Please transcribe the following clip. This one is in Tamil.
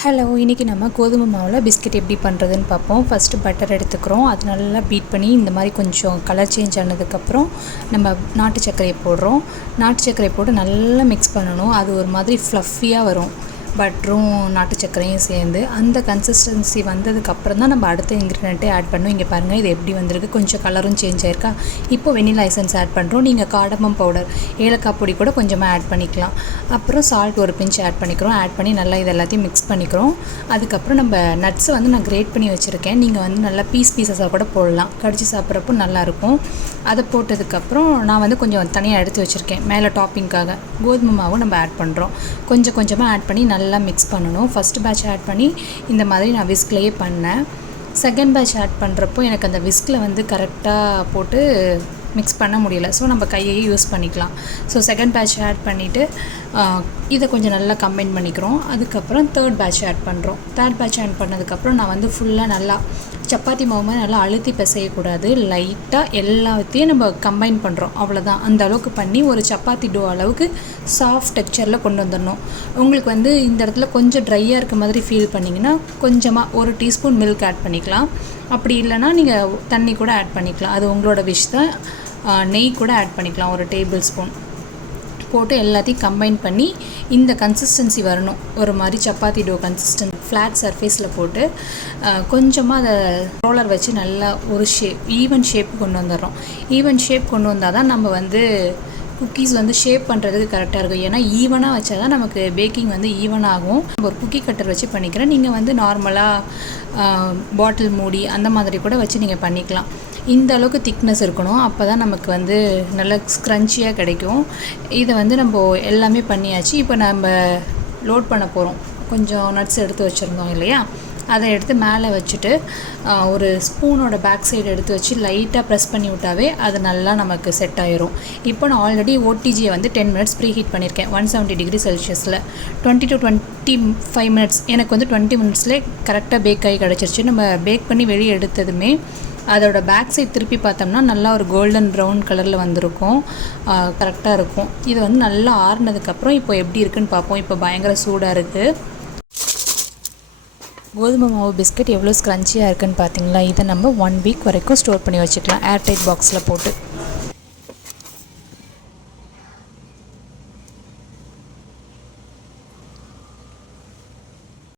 ஹலோ, இன்றைக்கி நம்ம கோதுமை மாவில் பிஸ்கெட் எப்படி பண்ணுறதுன்னு பார்ப்போம். ஃபஸ்ட்டு பட்டர் எடுத்துக்கிறோம். அது நல்லா பீட் பண்ணி இந்த மாதிரி கொஞ்சம் கலர் சேஞ்ச் ஆனதுக்கப்புறம் நம்ம நாட்டு சர்க்கரையை போடுறோம். நாட்டு சர்க்கரையை போட்டு நல்லா மிக்ஸ் பண்ணணும். அது ஒரு மாதிரி ஃப்ளஃபியாக வரும். பட்டரும் நாட்டு சர்க்கரையும் சேர்ந்து அந்த கன்சிஸ்டன்சி வந்ததுக்கப்புறம் தான் நம்ம அடுத்த இன்க்ரீடியண்ட்டே ஆட் பண்ணணும். இங்கே பாருங்கள், இது எப்படி வந்திருக்கு, கொஞ்சம் கலரும் சேஞ்ச் ஆயிருக்கா. இப்போ வெனிலா எசன்ஸ் ஆட் பண்ணுறோம். நீங்கள் காடமம் பவுடர், ஏலக்காய் பொடி கூட கொஞ்சமாக ஆட் பண்ணிக்கலாம். அப்புறம் சால்ட் ஒரு பிஞ்ச் ஆட் பண்ணிக்கிறோம். ஆட் பண்ணி நல்லா இது எல்லாத்தையும் மிக்ஸ் பண்ணிக்கிறோம். அதுக்கப்புறம் நம்ம நட்ஸை நான் கிரேட் பண்ணி வச்சுருக்கேன். நீங்கள் நல்லா பீசஸாக கூட போடலாம். கடிச்சு சாப்பிட்றப்போ நல்லாயிருக்கும். அதை போட்டதுக்கப்புறம் நான் கொஞ்சம் தனியாக எடுத்து வச்சுருக்கேன் மேலே டாப்பிங்காக. கோதுமை மாவும் நம்ம ஆட் பண்ணுறோம். கொஞ்சம் கொஞ்சமாக ஆட் பண்ணி நல்லா மிக்ஸ் பண்ணணும். ஃபஸ்ட் பேட்ச் ஆட் பண்ணி இந்த மாதிரி நான் விஸ்க்லேயே பண்ணேன். செகண்ட் பேட்ச் ஆட் பண்ணுறப்போ எனக்கு அந்த விஸ்கில் கரெக்டாக போட்டு மிக்ஸ் பண்ண முடியல. ஸோ நம்ம கையையே யூஸ் பண்ணிக்கலாம். ஸோ செகண்ட் பேட்ச் ஆட் பண்ணிவிட்டு இதை கொஞ்சம் நல்லா கம்பைன் பண்ணிக்கிறோம். அதுக்கப்புறம் தேர்ட் பேட்ச் ஆட் பண்ணுறோம். தேர்ட் பேட்ச் ஆட் பண்ணதுக்கப்புறம் நான் ஃபுல்லாக நல்லா சப்பாத்தி மாவு மாதிரி நல்லா அழுத்தி பிசையக்கூடாது. லைட்டாக எல்லாத்தையும் நம்ம கம்பைன் பண்ணுறோம், அவ்வளோதான். அந்த அளவுக்கு பண்ணி ஒரு சப்பாத்தி டோ அளவுக்கு சாஃப்ட் டெக்ஸ்சரில் கொண்டு வந்துடணும். உங்களுக்கு இந்த இடத்துல கொஞ்சம் ட்ரையாக இருக்க மாதிரி ஃபீல் பண்ணிங்கன்னா கொஞ்சமாக 1 டீஸ்பூன் மில்க் ஆட் பண்ணிக்கலாம். அப்படி இல்லைனா நீங்கள் தண்ணி கூட ஆட் பண்ணிக்கலாம். அது உங்களோட விஷ் தான். நெய் கூட ஆட் பண்ணிக்கலாம், 1 டேபிள் ஸ்பூன் போட்டு எல்லாத்தையும் கம்பைன் பண்ணி இந்த கன்சிஸ்டன்சி வரணும். ஒரு மாதிரி சப்பாத்தி டோ கன்சிஸ்டன்ட் ஃப்ளாட் சர்ஃபேஸில் போட்டு கொஞ்சமாக அதை ரோலர் வச்சு நல்லா ஒரு ஈவன் ஷேப் கொண்டு வந்துடுறோம். ஈவன் ஷேப் கொண்டு வந்தால் தான் நம்ம குக்கீஸ் ஷேப் பண்ணுறதுக்கு கரெக்டாக இருக்கும். ஏன்னா ஈவனாக வச்சா தான் நமக்கு பேக்கிங் ஈவனாகும். ஒரு குக்கி கட்டர் வச்சு பண்ணிக்கிறேன். நீங்கள் நார்மலாக பாட்டில் மூடி அந்த மாதிரி கூட வச்சு நீங்கள் பண்ணிக்கலாம். இந்த அளவுக்கு திக்னஸ் இருக்கணும். அப்போ தான் நமக்கு நல்ல ஸ்க்ரன்ச்சியாக கிடைக்கும். இதை நம்ம எல்லாமே பண்ணியாச்சு. இப்போ நம்ம லோட் பண்ண போகிறோம். கொஞ்சம் நட்ஸ் எடுத்து வச்சுருந்தோம் இல்லையா, அதை எடுத்து மேலே வச்சுட்டு ஒரு ஸ்பூனோட பேக் சைடு எடுத்து வச்சு லைட்டாக ப்ரெஸ் பண்ணி விட்டாவே அது நல்லா நமக்கு செட் ஆயிரும். இப்போ நான் ஆல்ரெடி ஓடிஜியை 10 மினிட்ஸ் ப்ரீ ஹீட் பண்ணியிருக்கேன் 170 டிகிரி செல்சியஸில். 20 to 25 மினிட்ஸ் எனக்கு 20 மினிட்ஸ்லேயே கரெக்டாக பேக் ஆகி கிடச்சிருச்சு. நம்ம பேக் பண்ணி வெளியே எடுத்ததுமே அதோட பேக் சைட் திருப்பி பார்த்தோம்னா நல்லா ஒரு கோல்டன் ப்ரௌன் கலரில் வந்திருக்கும். கரெக்டாக இருக்கும். இது நல்லா ஆறுனதுக்கப்புறம் இப்போ எப்படி இருக்குன்னு பார்ப்போம். இப்போ பயங்கர சூடாக இருக்குது. கோதுமை மாவு பிஸ்கட் எவ்வளோ ஸ்க்ரன்ச்சியாக இருக்குன்னு பார்த்தீங்களா. இதை நம்ம 1 வீக் வரைக்கும் ஸ்டோர் பண்ணி வச்சுக்கலாம் ஏர்டைட் பாக்ஸில் போட்டு.